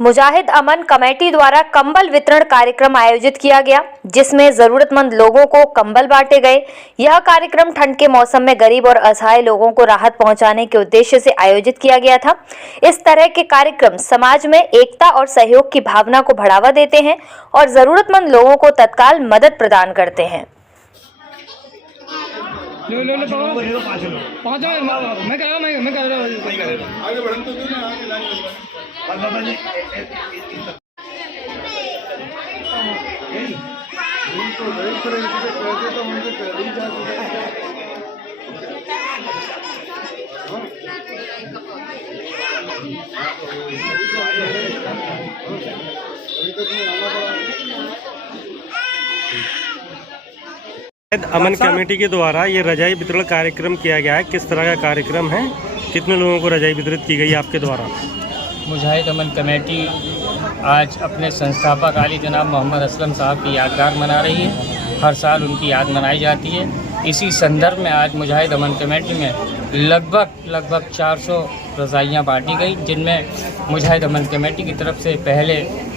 मुजाहिद अमन committee द्वारा कंबल वितरण कार्यक्रम आयोजित किया गया, जिसमें जरूरतमंद लोगों को कंबल बांटे गए। यह कार्यक्रम ठंड के मौसम में गरीब और असहाय लोगों को राहत पहुंचाने के उद्देश्य से आयोजित किया गया था। इस तरह के कार्यक्रम समाज में एकता और सहयोग की भावना को बढ़ावा देते हैं और जरूरतमंद लोगों को तत्काल मदद प्रदान करते हैं। अमन कमेटी के द्वारा ये रजाई वितरण कार्यक्रम किया गया है। किस तरह का कार्यक्रम है, कितने लोगों को रजाई वितरित की गई आपके द्वारा? मुजाहिद अमन कमेटी आज अपने संस्थापक आली जनाब मोहम्मद असलम साहब की यादगार मना रही है। हर साल उनकी याद मनाई जाती है। इसी संदर्भ में आज मुजाहिद अमन कमेटी में लगभग 400 रज़ाइयाँ बांटी गई, जिनमें मुजाहिद अमन कमेटी की तरफ से पहले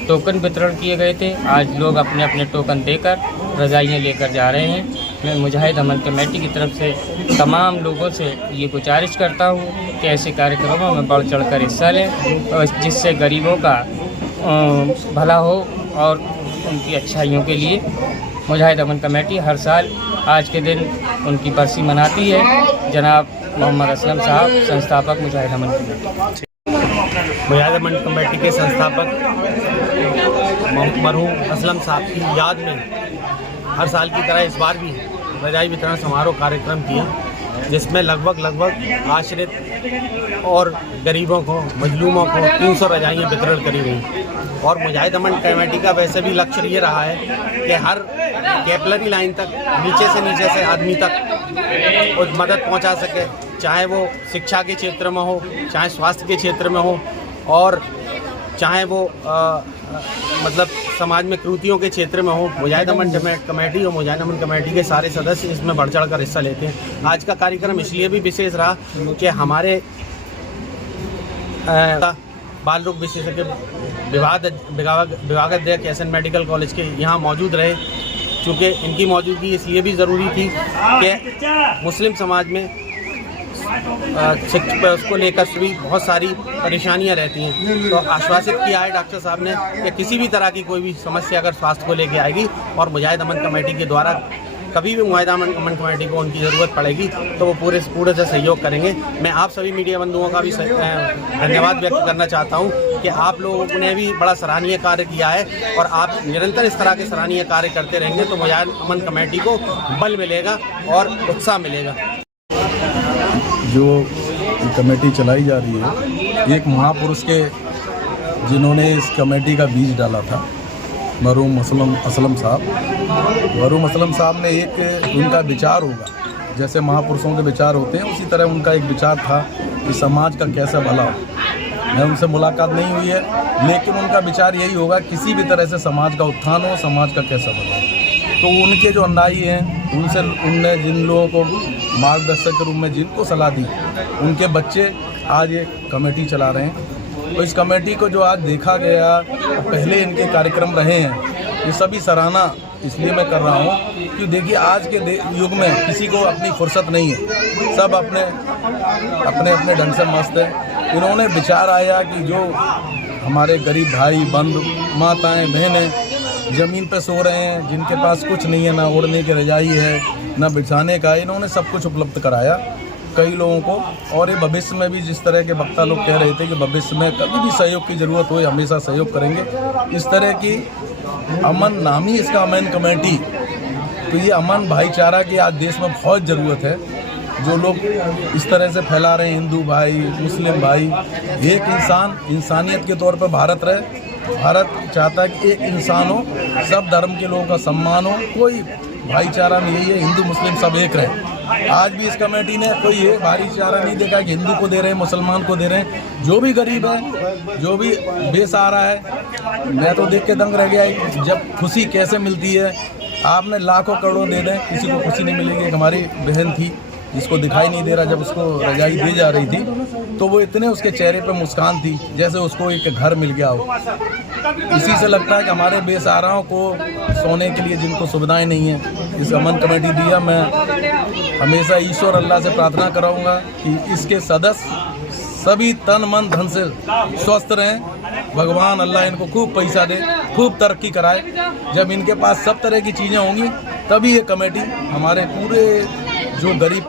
टोकन वितरण किए गए थे। आज लोग अपने अपने टोकन देकर रज़ाइयाँ लेकर जा रहे हैं। मैं मुजाहिद अमन कमेटी की तरफ से तमाम लोगों से ये गुजारिश करता हूँ कि ऐसे कार्यक्रमों में बढ़ चढ़ कर हिस्सा लें और जिससे गरीबों का भला हो और उनकी अच्छाइयों के लिए मुजाहिद अमन कमेटी हर साल आज के दिन उनकी बरसी मनाती है। जनाब मोहम्मद असलम साहब, संस्थापक मुजाहिद अमन कमेटी। मुजाहिद अमन कमेटी के संस्थापक मरहूम असलम साहब की याद में हर साल की तरह इस बार भी रजाई वितरण समारोह कार्यक्रम किया, जिसमें लगभग आश्रित और गरीबों को, मजलूमों को 300 रजाइयाँ वितरण करी गई। और मुजाहिद अमन कमेटी का वैसे भी लक्ष्य ये रहा है कि हर कैपिलरी लाइन तक, नीचे से आदमी तक उस मदद पहुंचा सके, चाहे वो शिक्षा के क्षेत्र में हो, चाहे स्वास्थ्य के क्षेत्र में हो, और चाहे वो मतलब समाज में कृतियों के क्षेत्र में हो। मुजाहिद अमन कमेटी और मुजाहिद अमन कमेटी के सारे सदस्य इसमें बढ़ चढ़ कर हिस्सा लेते हैं। आज का कार्यक्रम इसलिए भी विशेष रहा कि हमारे बाल रोग विशेषज्ञ विभागाध्यक्ष एसएन मेडिकल कॉलेज के यहाँ मौजूद रहे। चूँकि इनकी मौजूदगी इसलिए भी ज़रूरी थी कि मुस्लिम समाज में शिक्षा उसको लेकर भी बहुत सारी परेशानियां रहती हैं। तो आश्वासित किया है डॉक्टर साहब ने कि किसी भी तरह की कोई भी समस्या अगर स्वास्थ्य को लेके आएगी और मुजाहिद अमन कमेटी के द्वारा कभी भी मुजाहिद अमन कमेटी को उनकी ज़रूरत पड़ेगी तो वो पूरे से सहयोग करेंगे। मैं आप सभी मीडिया बंधुओं का भी धन्यवाद व्यक्त करना चाहता हूँ कि आप लोगों ने भी बड़ा सराहनीय कार्य किया है और आप निरंतर इस तरह के सराहनीय कार्य करते रहेंगे तो मुजाहिद अमन कमेटी को बल मिलेगा और उत्साह मिलेगा। जो कमेटी चलाई जा रही है, एक महापुरुष के जिन्होंने इस कमेटी का बीज डाला था, मरहूम असलम साहब। मरहूम असलम साहब ने एक उनका विचार होगा, जैसे महापुरुषों के विचार होते हैं उसी तरह उनका एक विचार था कि समाज का कैसा भला हो। मैं उनसे मुलाकात नहीं हुई है, लेकिन उनका विचार यही होगा किसी भी तरह से समाज का उत्थान हो, समाज का कैसा भला हो। तो उनके जो अनुयायी हैं उनने जिन लोगों को मार्गदर्शक के रूप में जिनको सलाह दी, उनके बच्चे आज ये कमेटी चला रहे हैं। तो इस कमेटी को जो आज देखा गया, पहले इनके कार्यक्रम रहे हैं, ये सभी सराहना इसलिए मैं कर रहा हूँ कि देखिए आज के युग में किसी को अपनी फुर्सत नहीं है, सब अपने ढंग से मस्त है। इन्होंने विचार आया कि जो हमारे गरीब भाई बंधु माताएँ बहनें ज़मीन पे सो रहे हैं, जिनके पास कुछ नहीं है, ना ओढ़ने की रजाई है, ना बिछाने का, इन्होंने सब कुछ उपलब्ध कराया कई लोगों को। और ये भविष्य में भी, जिस तरह के वक्ता लोग कह रहे थे कि भविष्य में कभी भी सहयोग की ज़रूरत हो हमेशा सहयोग करेंगे, इस तरह की अमन नामी इसका अमन कमेटी। तो ये अमन भाईचारा की आज देश में बहुत ज़रूरत है। जो लोग इस तरह से फैला रहे हैं, हिंदू भाई, मुस्लिम भाई, एक इंसानियत के तौर पर भारत रहे। भारत चाहता है कि एक इंसान हो, सब धर्म के लोगों का सम्मान हो, कोई भाईचारा नहीं है, हिंदू मुस्लिम सब एक रहे। आज भी इस कमेटी ने कोई ये भाईचारा नहीं देखा कि हिंदू को दे रहे हैं, मुसलमान को दे रहे हैं। जो भी गरीब है, जो भी बेसहारा है, मैं तो देख के दंग रह गया। जब खुशी कैसे मिलती है, आपने लाखों करोड़ों दे दें, किसी को खुशी नहीं मिलेगी। एक हमारी बहन थी जिसको दिखाई नहीं दे रहा, जब उसको रजाई दी जा रही थी तो वो इतने उसके चेहरे पे मुस्कान थी जैसे उसको एक घर मिल गया हो। इसी से लगता है कि हमारे बेसहाराओं को सोने के लिए जिनको सुविधाएं नहीं है, इस अमन कमेटी दिया। मैं हमेशा ईश्वर अल्लाह से प्रार्थना कराऊंगा कि इसके सदस्य सभी तन मन धन से स्वस्थ रहें। भगवान अल्लाह इनको खूब पैसा दे, खूब तरक्की कराए। जब इनके पास सब तरह की चीज़ें होंगी तभी ये कमेटी हमारे पूरे जो गरीब